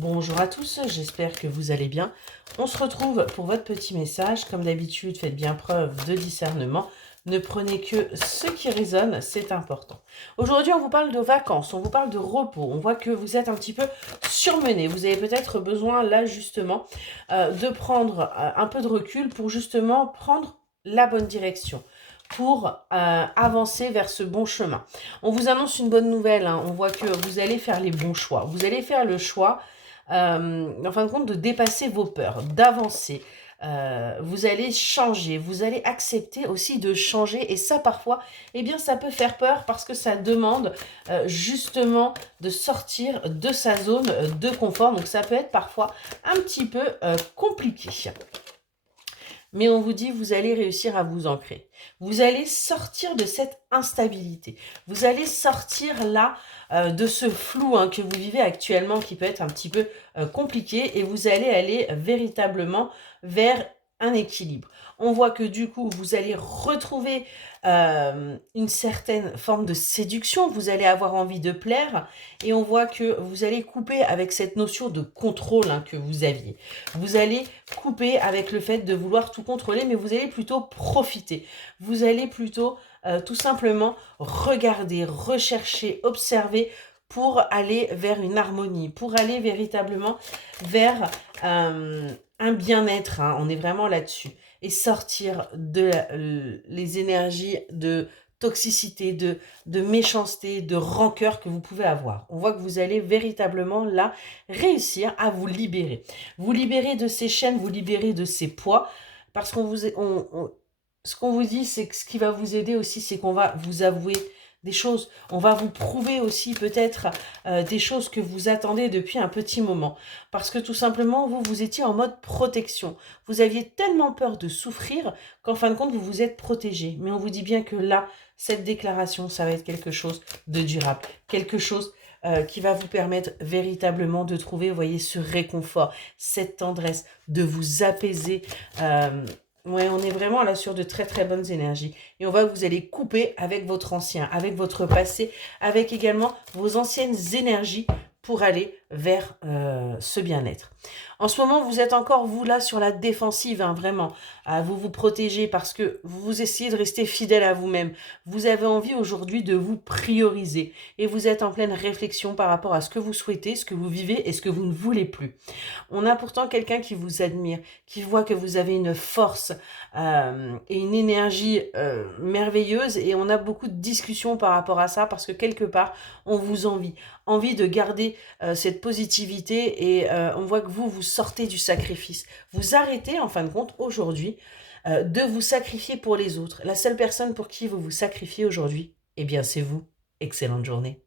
Bonjour à tous, j'espère que vous allez bien. On se retrouve pour votre petit message. Comme d'habitude, faites bien preuve de discernement. Ne prenez que ce qui résonne, c'est important. Aujourd'hui, on vous parle de vacances, on vous parle de repos. On voit que vous êtes un petit peu surmené. Vous avez peut-être besoin, là, justement, de prendre un peu de recul pour justement prendre la bonne direction, pour avancer vers ce bon chemin. On vous annonce une bonne nouvelle, hein. On voit que vous allez faire les bons choix. Vous allez faire le choix en fin de compte, de dépasser vos peurs, d'avancer. Vous allez changer, vous allez accepter aussi de changer. Et ça, parfois, eh bien, ça peut faire peur parce que ça demande justement de sortir de sa zone de confort. Donc, ça peut être parfois un petit peu compliqué. Mais on vous dit, vous allez réussir à vous ancrer. Vous allez sortir de cette instabilité. Vous allez sortir là de ce flou que vous vivez actuellement qui peut être un petit peu compliqué et vous allez aller véritablement vers un équilibre. On voit que du coup, vous allez retrouver une certaine forme de séduction, vous allez avoir envie de plaire et on voit que vous allez couper avec cette notion de contrôle que vous aviez. Vous allez couper avec le fait de vouloir tout contrôler, mais vous allez plutôt profiter. Vous allez plutôt tout simplement regarder, rechercher, observer pour aller vers une harmonie, pour aller véritablement vers un bien-être. On est vraiment là-dessus. Et sortir de les énergies de toxicité, de méchanceté, de rancœur que vous pouvez avoir. On voit que vous allez véritablement là réussir à vous libérer. Vous libérer de ces chaînes, vous libérer de ces poids, parce qu'on vous, ce qu'on vous dit, c'est que ce qui va vous aider aussi, c'est qu'on va vous avouer des choses. On va vous prouver aussi peut-être des choses que vous attendez depuis un petit moment. Parce que tout simplement, vous étiez en mode protection. Vous aviez tellement peur de souffrir qu'en fin de compte, vous vous êtes protégé. Mais on vous dit bien que là, cette déclaration, ça va être quelque chose de durable. Quelque chose qui va vous permettre véritablement de trouver, vous voyez, ce réconfort, cette tendresse, de vous apaiser. Ouais, on est vraiment là sur de très très bonnes énergies. Et on voit que vous allez couper avec votre ancien, avec votre passé, avec également vos anciennes énergies pour aller vers ce bien-être. En ce moment, vous êtes encore, vous, là, sur la défensive, vraiment. Vous vous protégez parce que vous essayez de rester fidèle à vous-même. Vous avez envie aujourd'hui de vous prioriser. Et vous êtes en pleine réflexion par rapport à ce que vous souhaitez, ce que vous vivez et ce que vous ne voulez plus. On a pourtant quelqu'un qui vous admire, qui voit que vous avez une force et une énergie merveilleuse. Et on a beaucoup de discussions par rapport à ça parce que quelque part, on vous envie de garder cette positivité et on voit que vous sortez du sacrifice. Vous arrêtez en fin de compte aujourd'hui de vous sacrifier pour les autres. La seule personne pour qui vous vous sacrifiez aujourd'hui, eh bien c'est vous. Excellente journée.